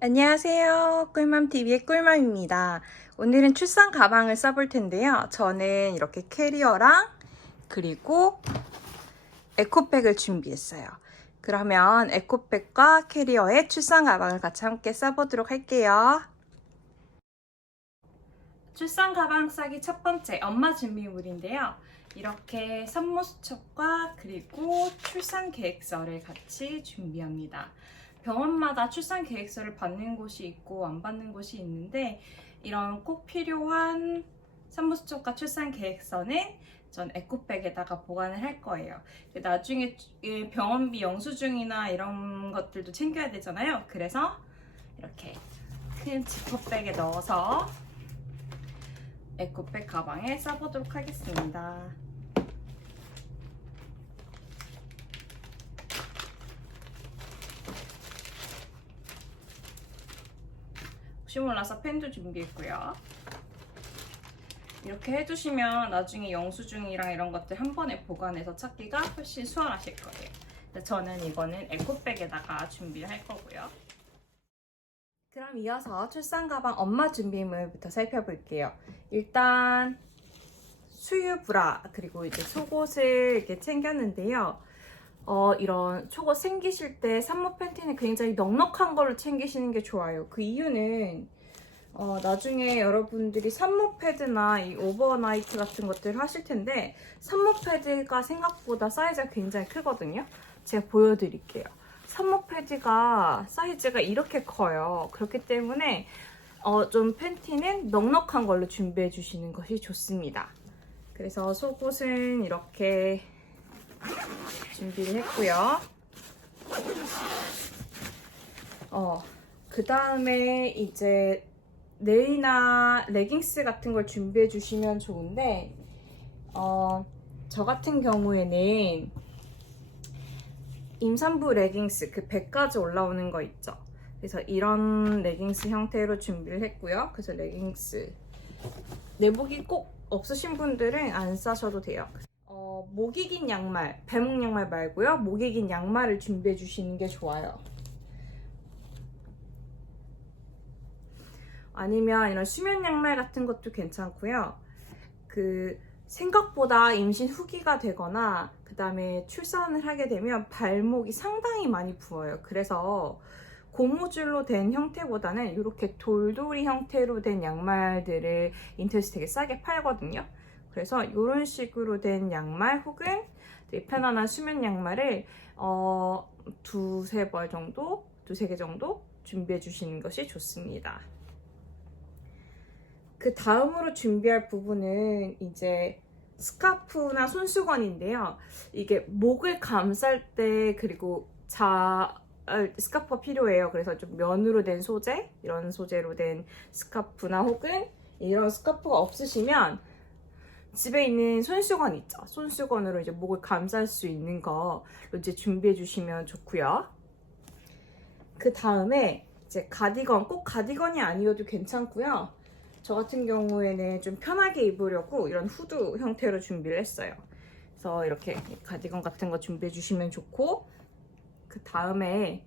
안녕하세요. 꿀맘TV의 꿀맘입니다. 오늘은 출산 가방을 써볼 텐데요. 저는 이렇게 캐리어랑 그리고 에코백을 준비했어요. 그러면 에코백과 캐리어에 출산 가방을 같이 함께 써보도록 할게요. 출산 가방 싸기 첫 번째 엄마 준비물인데요. 이렇게 산모수첩과 그리고 출산 계획서를 같이 준비합니다. 병원마다 출산 계획서를 받는 곳이 있고 안 받는 곳이 있는데 이런 꼭 필요한 산모수첩과 출산 계획서는 전 에코백에다가 보관을 할 거예요. 나중에 병원비 영수증이나 이런 것들도 챙겨야 되잖아요. 그래서 이렇게 큰 지퍼백에 넣어서 에코백 가방에 싸보도록 하겠습니다. 혹시 몰라서 펜도 준비했고요. 이렇게 해두시면 나중에 영수증이랑 이런 것들 한 번에 보관해서 찾기가 훨씬 수월하실 거예요. 저는 이거는 에코백에다가 준비를 할 거고요. 그럼 이어서 출산 가방 엄마 준비물부터 살펴볼게요. 일단 수유 브라 그리고 이제 속옷을 이렇게 챙겼는데요. 이런 속옷 챙기실 때 산모 팬티는 굉장히 넉넉한 걸로 챙기시는 게 좋아요. 그 이유는 나중에 여러분들이 산모 패드나 이 오버나이트 같은 것들을 하실 텐데 산모 패드가 생각보다 사이즈가 굉장히 크거든요. 제가 보여드릴게요. 산모 패드가 사이즈가 이렇게 커요. 그렇기 때문에 좀 팬티는 넉넉한 걸로 준비해 주시는 것이 좋습니다. 그래서 속옷은 이렇게 준비를 했고요. 그 다음에 이제 네이나 레깅스 같은 걸 준비해 주시면 좋은데 저 같은 경우에는 임산부 레깅스 그 100까지 올라오는 거 있죠. 그래서 이런 레깅스 형태로 준비를 했고요. 그래서 레깅스 내복이 꼭 없으신 분들은 안 싸셔도 돼요. 목이 긴 양말, 배목 양말 말고요. 목이 긴 양말을 준비해 주시는 게 좋아요. 아니면 이런 수면 양말 같은 것도 괜찮고요. 생각보다 임신 후기가 되거나 그 다음에 출산을 하게 되면 발목이 상당히 많이 부어요. 그래서 고무줄로 된 형태보다는 이렇게 돌돌이 형태로 된 양말들을 인터넷에 되게 싸게 팔거든요. 그래서 이런 식으로 된 양말 혹은 되게 편안한 수면 양말을 두세 개 정도 준비해 주시는 것이 좋습니다. 그 다음으로 준비할 부분은 이제 스카프나 손수건인데요. 이게 목을 감쌀 때 그리고 스카프가 필요해요. 그래서 좀 면으로 된 소재, 이런 소재로 된 스카프나 혹은 이런 스카프가 없으시면 집에 있는 손수건 있죠. 손수건으로 이제 목을 감쌀 수 있는 거 이제 준비해 주시면 좋고요. 그 다음에 이제 가디건, 꼭 가디건이 아니어도 괜찮고요. 저 같은 경우에는 좀 편하게 입으려고 이런 후드 형태로 준비를 했어요. 그래서 이렇게 가디건 같은 거 준비해 주시면 좋고, 그 다음에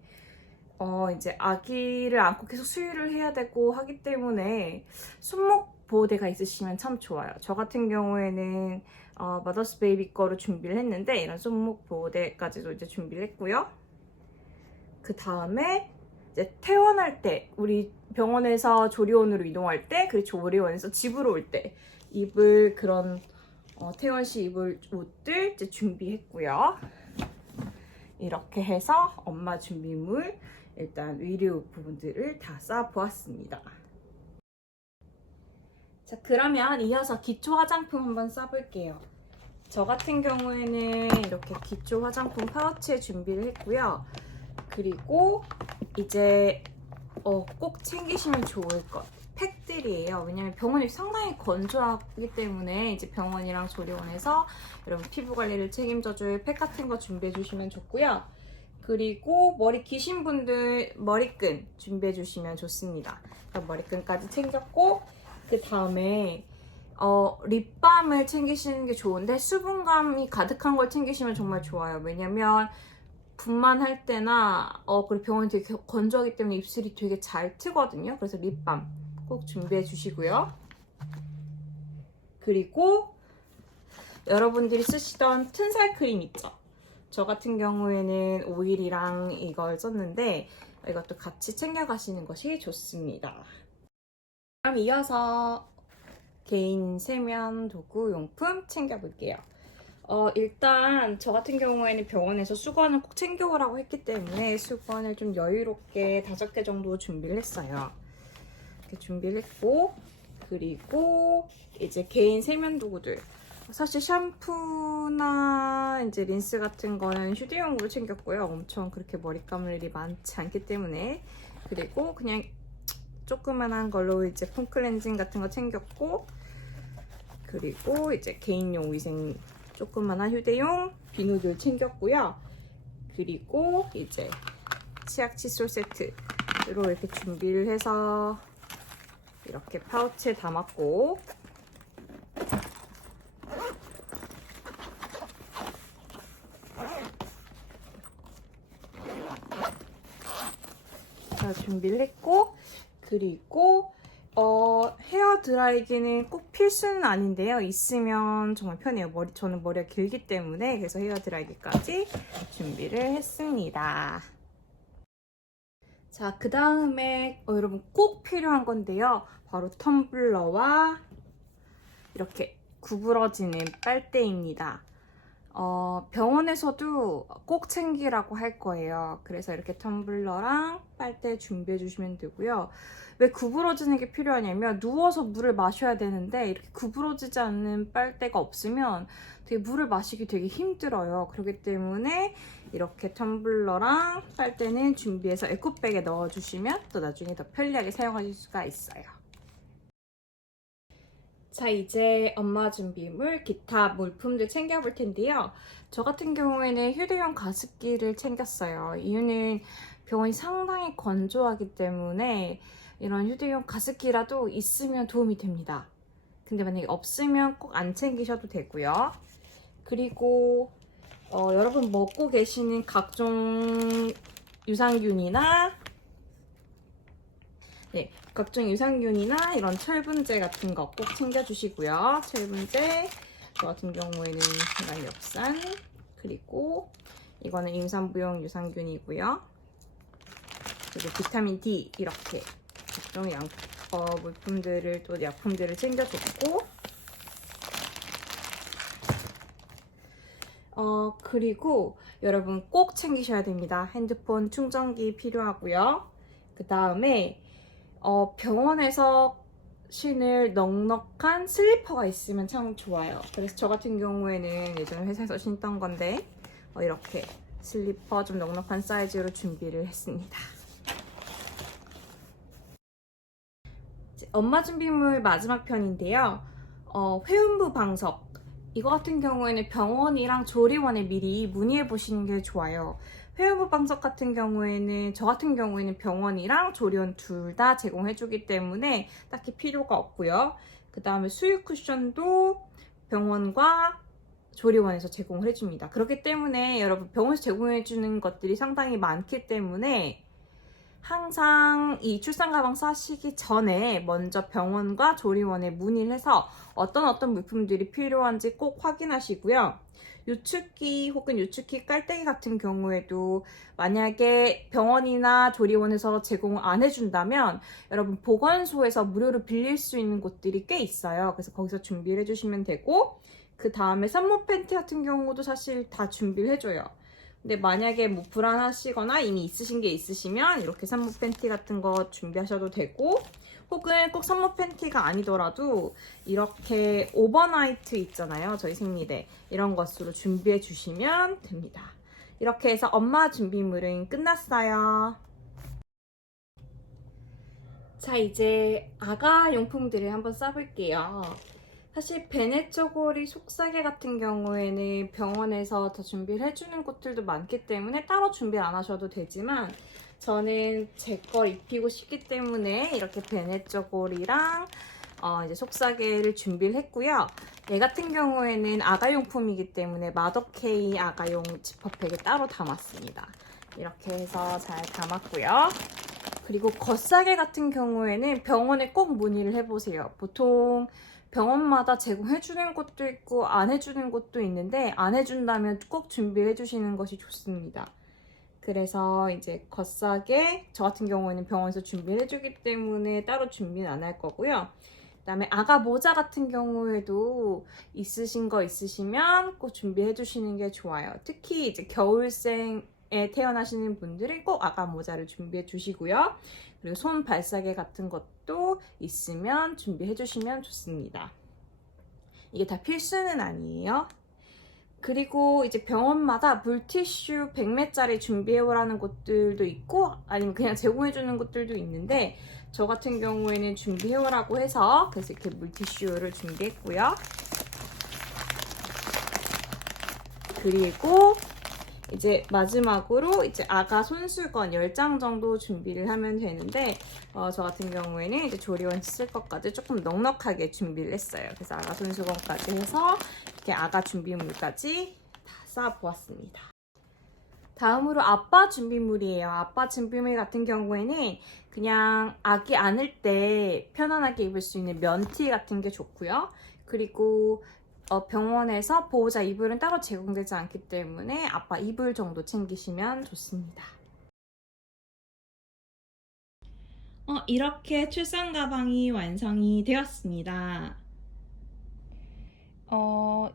이제 아기를 안고 계속 수유를 해야 되고 하기 때문에 손목 보호대가 있으시면 참 좋아요. 저 같은 경우에는 마더스 베이비 거로 준비를 했는데 이런 손목 보호대까지도 이제 준비를 했고요. 그 다음에 이제 퇴원할 때, 우리 병원에서 조리원으로 이동할 때, 그리고 조리원에서 집으로 올 때 입을 그런 퇴원 시 입을 옷들 이제 준비했고요. 이렇게 해서 엄마 준비물 일단 의류 부분들을 다 쌓아보았습니다. 자, 그러면 이어서 기초 화장품 한번 써볼게요. 저 같은 경우에는 이렇게 기초 화장품 파우치에 준비를 했고요. 그리고 이제 꼭 챙기시면 좋을 것 팩들이에요. 왜냐면 병원이 상당히 건조하기 때문에 이제 병원이랑 조리원에서 여러분 피부 관리를 책임져줄 팩 같은 거 준비해 주시면 좋고요. 그리고 머리 기신 분들 머리끈 준비해 주시면 좋습니다. 머리끈까지 챙겼고, 그 다음에 립밤을 챙기시는 게 좋은데 수분감이 가득한 걸 챙기시면 정말 좋아요. 왜냐면 분만할 때나 그리고 병원이 되게 건조하기 때문에 입술이 되게 잘 트거든요. 그래서 립밤 꼭 준비해 주시고요. 그리고 여러분들이 쓰시던 튼살 크림 있죠? 저 같은 경우에는 오일이랑 이걸 썼는데 이것도 같이 챙겨가시는 것이 좋습니다. 그럼 이어서 개인 세면 도구 용품 챙겨볼게요. 일단 저 같은 경우에는 병원에서 수건을 꼭 챙겨오라고 했기 때문에 수건을 좀 여유롭게 5개 정도 준비를 했어요. 이렇게 준비를 했고, 그리고 이제 개인 세면 도구들. 사실 샴푸나 이제 린스 같은 거는 휴대용으로 챙겼고요. 엄청 그렇게 머리 감을 일이 많지 않기 때문에. 그리고 그냥 조그만한 걸로 이제 폼 클렌징 같은 거 챙겼고, 그리고 이제 개인용 위생 조그만한 휴대용 비누들 챙겼고요. 그리고 이제 치약 칫솔 세트로 이렇게 준비를 해서 이렇게 파우치에 담았고, 자, 준비를 했고, 그리고 헤어 드라이기는 꼭 필수는 아닌데요. 있으면 정말 편해요. 저는 머리가 길기 때문에. 그래서 헤어 드라이기까지 준비를 했습니다. 자, 그 다음에 여러분 꼭 필요한 건데요. 바로 텀블러와 이렇게 구부러지는 빨대입니다. 병원에서도 꼭 챙기라고 할 거예요. 그래서 이렇게 텀블러랑 빨대 준비해 주시면 되고요. 왜 구부러지는 게 필요하냐면 누워서 물을 마셔야 되는데 이렇게 구부러지지 않는 빨대가 없으면 되게 물을 마시기 되게 힘들어요. 그렇기 때문에 이렇게 텀블러랑 빨대는 준비해서 에코백에 넣어주시면 또 나중에 더 편리하게 사용하실 수가 있어요. 자, 이제 엄마 준비물, 기타 물품들 챙겨볼 텐데요. 저 같은 경우에는 휴대용 가습기를 챙겼어요. 이유는 병원이 상당히 건조하기 때문에 이런 휴대용 가습기라도 있으면 도움이 됩니다. 근데 만약에 없으면 꼭 안 챙기셔도 되고요. 그리고 여러분 먹고 계시는 각종 유산균이나 각종 유산균이나 이런 철분제 같은 거 꼭 챙겨주시고요. 철분제, 저 같은 경우에는 엽산, 그리고 이거는 임산부용 유산균이고요. 그리고 비타민 D 이렇게 각종 물품들을 또 약품들을 챙겨줬고, 그리고 여러분 꼭 챙기셔야 됩니다. 핸드폰 충전기 필요하고요. 그 다음에 병원에서 신을 넉넉한 슬리퍼가 있으면 참 좋아요. 그래서 저 같은 경우에는 예전에 회사에서 신던 건데 이렇게 슬리퍼 좀 넉넉한 사이즈로 준비를 했습니다. 엄마 준비물 마지막 편인데요. 회음부 방석. 이거 같은 경우에는 병원이랑 조리원에 미리 문의해 보시는 게 좋아요. 회음부 방석 같은 경우에는 저 같은 경우에는 병원이랑 조리원 둘 다 제공해주기 때문에 딱히 필요가 없고요. 그 다음에 수유 쿠션도 병원과 조리원에서 제공을 해줍니다. 그렇기 때문에 여러분 병원에서 제공해주는 것들이 상당히 많기 때문에 항상 이 출산 가방 싸시기 전에 먼저 병원과 조리원에 문의를 해서 어떤 물품들이 필요한지 꼭 확인하시고요. 유축기 혹은 유축기 깔때기 같은 경우에도 만약에 병원이나 조리원에서 제공 안 해준다면 여러분 보건소에서 무료로 빌릴 수 있는 곳들이 꽤 있어요. 그래서 거기서 준비를 해주시면 되고, 그 다음에 산모 팬티 같은 경우도 사실 다 준비를 해줘요. 근데 만약에 뭐 불안하시거나 이미 있으신 게 있으시면 이렇게 산모 팬티 같은 거 준비하셔도 되고, 혹은 꼭 산모 팬티가 아니더라도 이렇게 오버나이트 있잖아요. 저희 생리대 이런 것으로 준비해 주시면 됩니다. 이렇게 해서 엄마 준비물은 끝났어요. 자, 이제 아가 용품들을 한번 싸볼게요. 사실 베네초고리 속사계 같은 경우에는 병원에서 더 준비를 해주는 곳들도 많기 때문에 따로 준비 안 하셔도 되지만 저는 제 걸 입히고 싶기 때문에 이렇게 베네초고리랑 이제 속사계를 준비를 했고요. 얘 같은 경우에는 아가용품이기 때문에 마더케이 아가용 지퍼백에 따로 담았습니다. 이렇게 해서 잘 담았고요. 그리고 겉사계 같은 경우에는 병원에 꼭 문의를 해보세요. 보통 병원마다 제공해주는 곳도 있고 안 해주는 곳도 있는데 안 해준다면 꼭 준비를 해주시는 것이 좋습니다. 그래서 이제 겉사계 저 같은 경우에는 병원에서 준비를 해주기 때문에 따로 준비는 안 할 거고요. 그다음에 아가 모자 같은 경우에도 있으신 거 있으시면 꼭 준비해 주시는 게 좋아요. 특히 이제 겨울생에 태어나시는 분들은 꼭 아가 모자를 준비해 주시고요. 그리고 손 발사계 같은 것도 있으면 준비해 주시면 좋습니다. 이게 다 필수는 아니에요. 그리고 이제 병원마다 물티슈 100매짜리 준비해오라는 곳들도 있고 아니면 그냥 제공해주는 곳들도 있는데 저 같은 경우에는 준비해오라고 해서 그래서 이렇게 물티슈를 준비했고요. 그리고 이제 마지막으로 이제 아가 손수건 10장 정도 준비를 하면 되는데 저 같은 경우에는 이제 조리원 쓸 것까지 조금 넉넉하게 준비를 했어요. 그래서 아가 손수건까지 해서 이렇게 아가 준비물까지 다 쌓아보았습니다. 다음으로 아빠 준비물이에요. 아빠 준비물 같은 경우에는 그냥 아기 안을 때 편안하게 입을 수 있는 면티 같은 게 좋고요. 그리고 병원에서 보호자 이불은 따로 제공되지 않기 때문에 아빠 이불 정도 챙기시면 좋습니다. 이렇게 출산 가방이 완성이 되었습니다.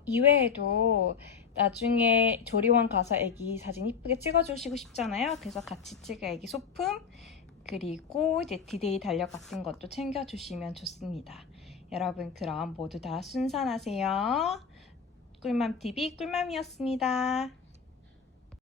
이외에도 나중에 조리원 가서 애기 사진 이쁘게 찍어주시고 싶잖아요. 그래서 같이 찍은 애기 소품 그리고 이제 디데이 달력 같은 것도 챙겨주시면 좋습니다. 여러분 그럼 모두 다 순산하세요. 꿀맘TV 꿀맘이었습니다.